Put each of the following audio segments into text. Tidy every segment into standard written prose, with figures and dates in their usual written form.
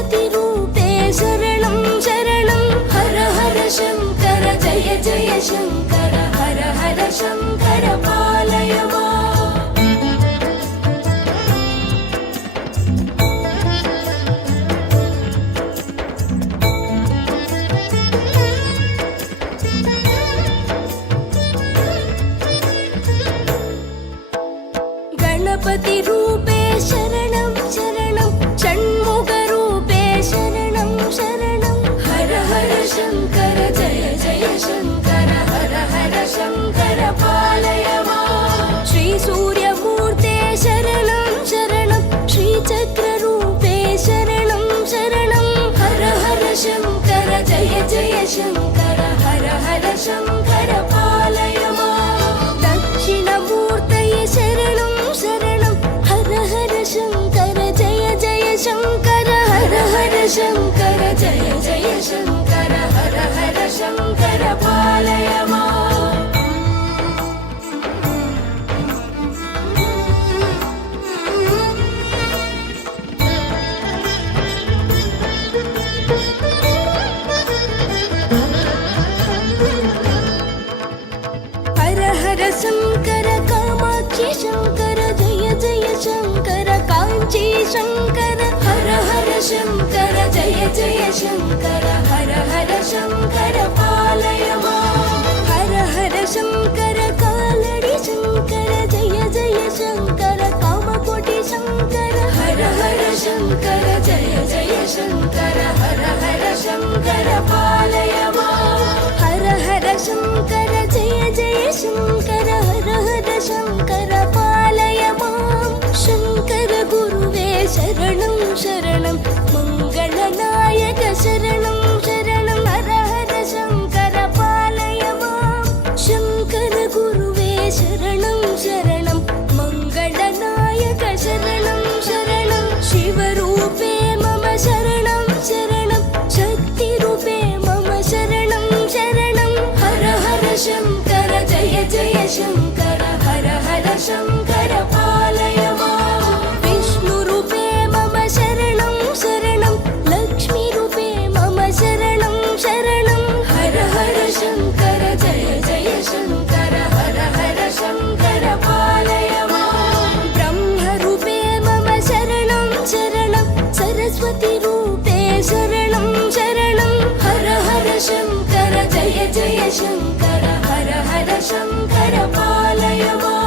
सरस्वती रूपे शरणं शरणं हर हर शङ्कर जय जय शङ्कर हर हर शङ्कर पालय माम् गणपति रूपे शरणं शरणं षण्मुख रूपे शरणं शरणं हर हर शङ्कर जय जय शङ्कर हर हर शङ्कर पालय माम् श्री सूर्यमूर्ते शरणं शरणं श्रीचक्ररूपे शरणं शरणं हर हर शङ्कर जय जय शङ्कर हर हर शङ्कर पालय माम् दक्षिणमूर्तये शरणं शरणं हर हर शङ्कर जय जय शङ्कर हर हर शङ्कर जय जय शङ्कर हर हर शङ्कर पालय माम् हर हर शङ्कर कामाक्षी शङ्कर जय जय शङ्कर काञ्ची शङ्कर हर हर शङ्कर जय जय शङ्कर हर हर शङ्कर पालय माम् हर हर शङ्कर कालडि शङ्कर जय जय शङ्कर कामकोटि शङ्कर हर हर शङ्कर जय जय शङ्कर हर हर शङ्कर पालय माम् हर हर शङ्कर जय जय शङ्कर हर हर शङ्कर पालय माम् शङ्कर गुरुवे शरणं शरणं मङ्गलनायक शरणं शरणं हर हर शङ्कर पालय माम् शङ्कर गुरुवे शरणं शरणं मङ्गलनायक शरणं शरणं शिवरूपे मम शरणं शरणं शक्तिरूपे मम शरणं शरणं हर हर शङ्कर जय जय शङ्कर हर हर शङ्कर पालय माम् विष्णुरूपे मम शरणं शरणं लक्ष्मीरूपे मम शरणं शरणं हर हर शङ्कर जय जय शङ्कर हर हर शङ्कर पालय माम् ब्रह्मरूपे मम शरणं शरणं सरस्वती रूपे शरणं शरणं हर हर शङ्कर जय जय शङ्कर हर हर शङ्कर पालय माम्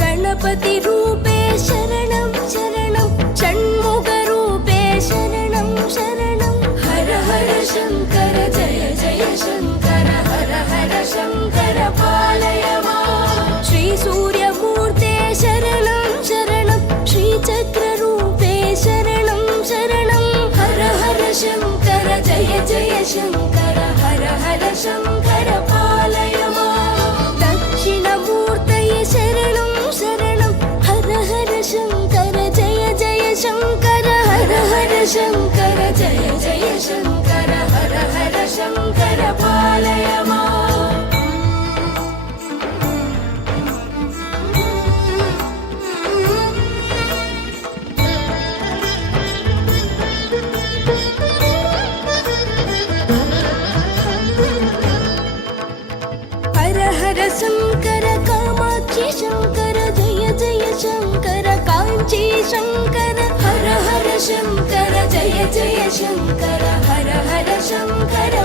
गणपति रूपे शरणं शरणं षण्मुख रूपे शरणं शरणं हर हर शङ्कर जय जय शङ्कर हर हर शङ्कर पालय माम् श्री सूर्यमूर्ते शरणं शरणं श्रीचक्ररूपे शरणं शरणं हर हर शङ्कर जय जय शङ्कर हर हर शङ्कर पालय माम् दक्षिणमूर्तये शरणं शरणं हर हर शङ्कर जय जय शङ्कर हर हर शङ्कर जय जय शङ्कर हर हर शङ्कर पालय माम् हर हर शङ्कर कामाक्षी शङ्कर जय जय शङ्कर काञ्ची शङ्कर हर हर शङ्कर जय जय शङ्कर हर हर शङ्कर